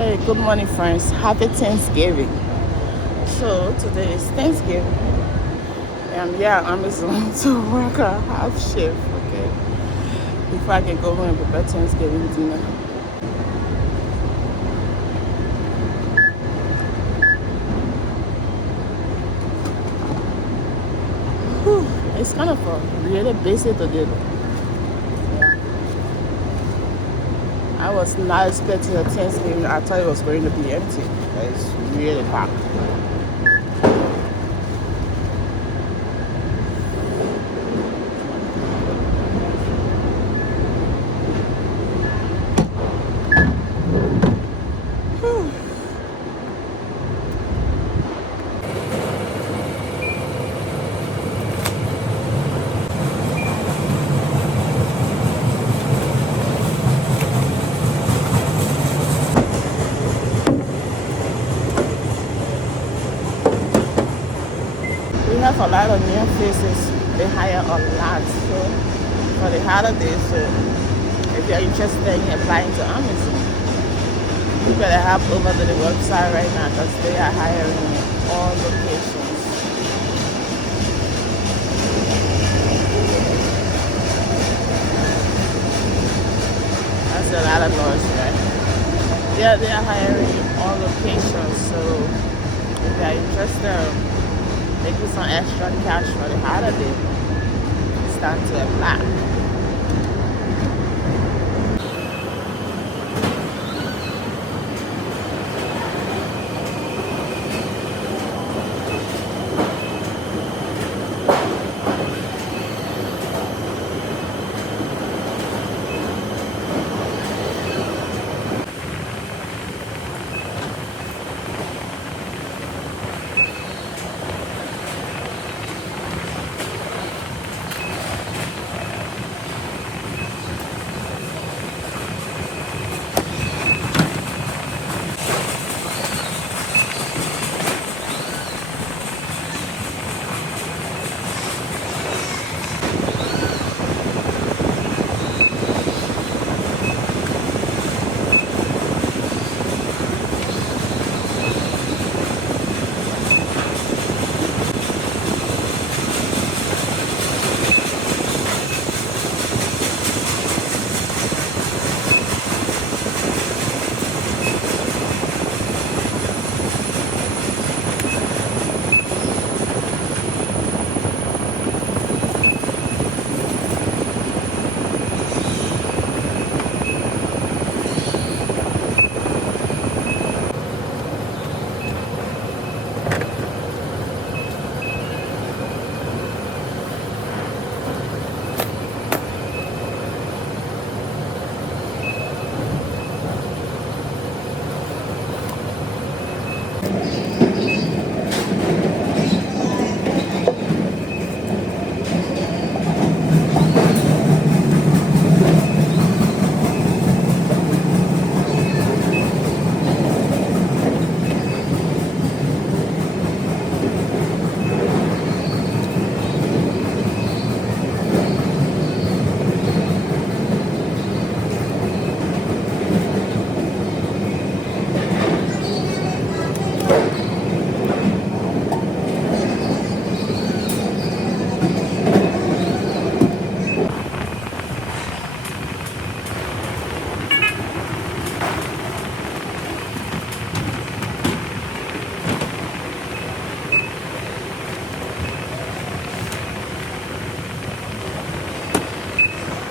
Hey, good morning, friends. Happy Thanksgiving. So, today is Thanksgiving. And yeah, I'm Amazon to work a half shift, okay? Before I can go home and prepare Thanksgiving dinner. Whew, it's kind of really busy today, though. Yeah. I was not expecting a Thanksgiving. I thought it was going to be empty. But it's really packed. We have a lot of new faces. They hire a lot so for the holidays. So if you're interested in applying to Amazon, you better hop over to the website right now because they are hiring in all locations. That's a lot of noise, right? Yeah, they are hiring in all locations. So if you're interested in making some extra cash for the holiday, it's time to apply.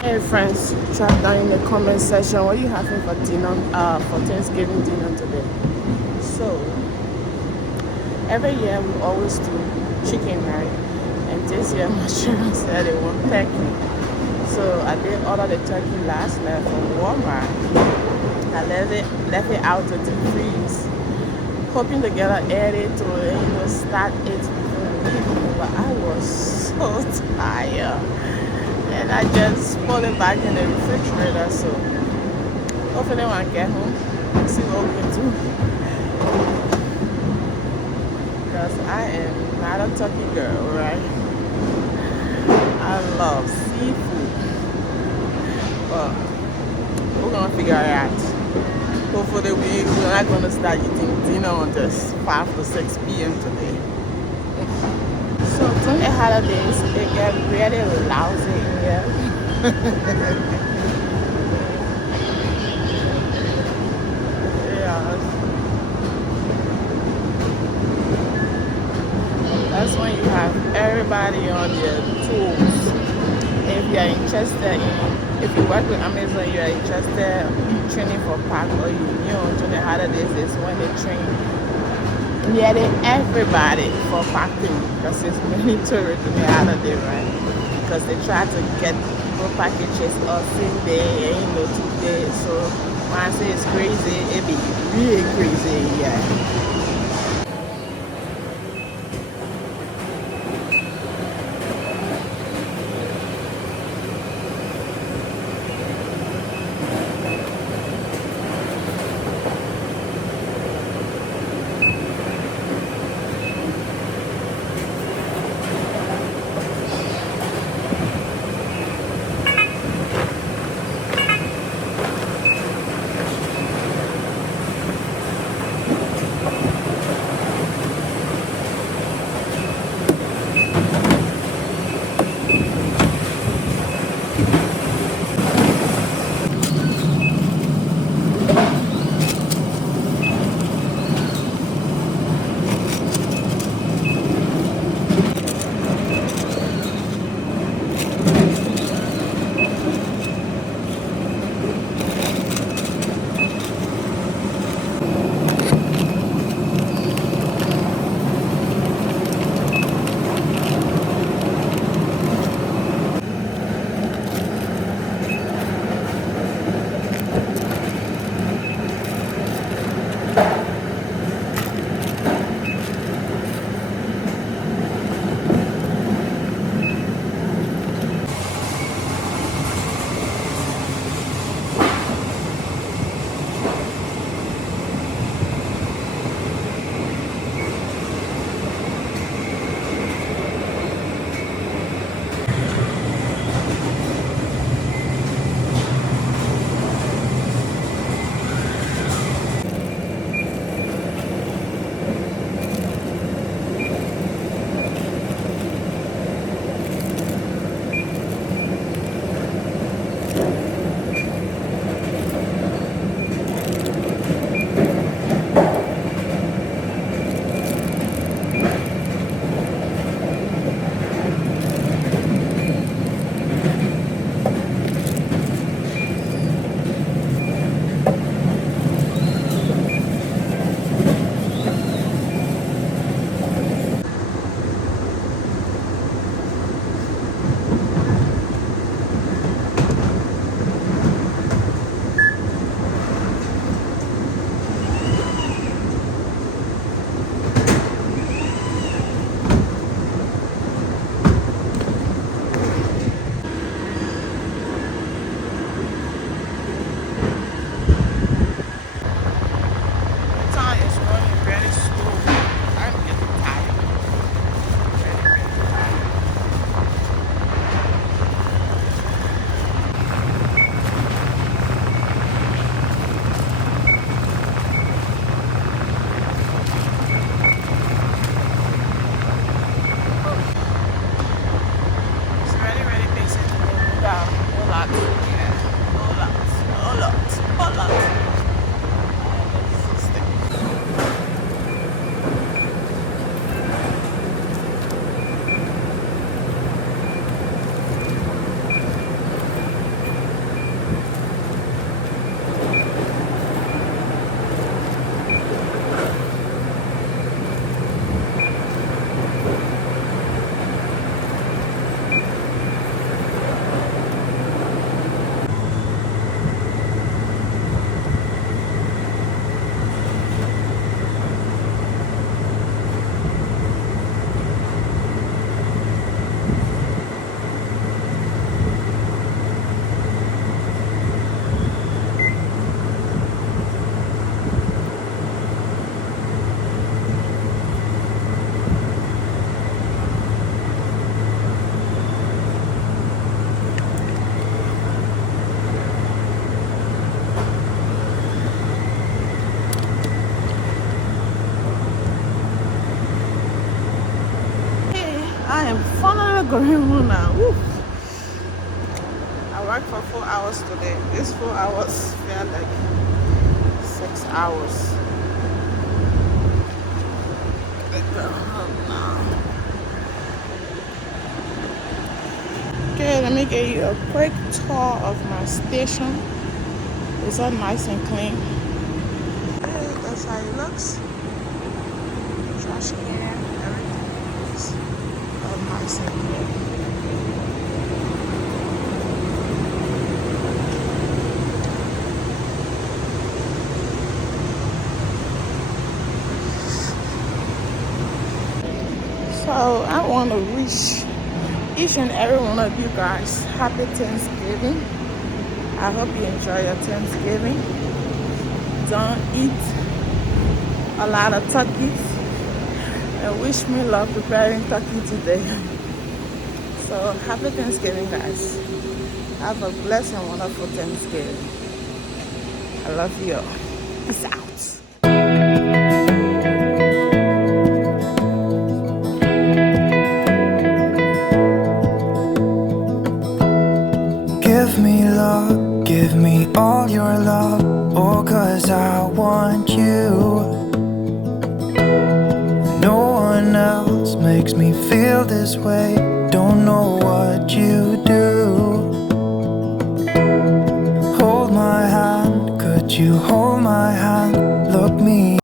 Hey friends, drop down in the comment section what you having for dinner, for Thanksgiving dinner today. So every year we always do chicken, right? And this year my children said they want turkey. So I did order the turkey last night from Walmart. I left it out to the freeze, hoping to get an edit to start it before we leave. But I was so tired. And I just put it back in the refrigerator. So hopefully when I get home, see what we can do. Because I am not a turkey girl, right? I love seafood. But we're gonna figure it out. Hopefully we're not gonna start eating dinner until 5 to 6 p.m. today. So during the holidays, it get really lousy in here. Yeah, that's when you have everybody on their tools. If you are interested in, if you work with Amazon, you are interested in training for pack, or you know, during the holidays is when they train nearly everybody for packing, because it's mandatory during the holiday, right? Because they try to get people packages on same day, and you know, 2 days. So when I say it's crazy, it be really crazy, yeah. going home now. Woo. I worked for 4 hours today. These 4 hours felt like 6 hours. Okay, let me give you a quick tour of my station. It's all nice and clean. Okay, that's how it looks. Trash can, everything is all nice and clean. So I want to wish each and every one of you guys happy Thanksgiving. I hope you enjoy your Thanksgiving. Don't eat a lot of turkeys, and wish me luck preparing turkey today. So happy Thanksgiving, guys. Have a blessed and wonderful Thanksgiving. I love you all. Peace out. Give me love, give me all your love, oh, 'cause I want you. No one else makes me feel this way, don't know what you do. Hold my hand, could you hold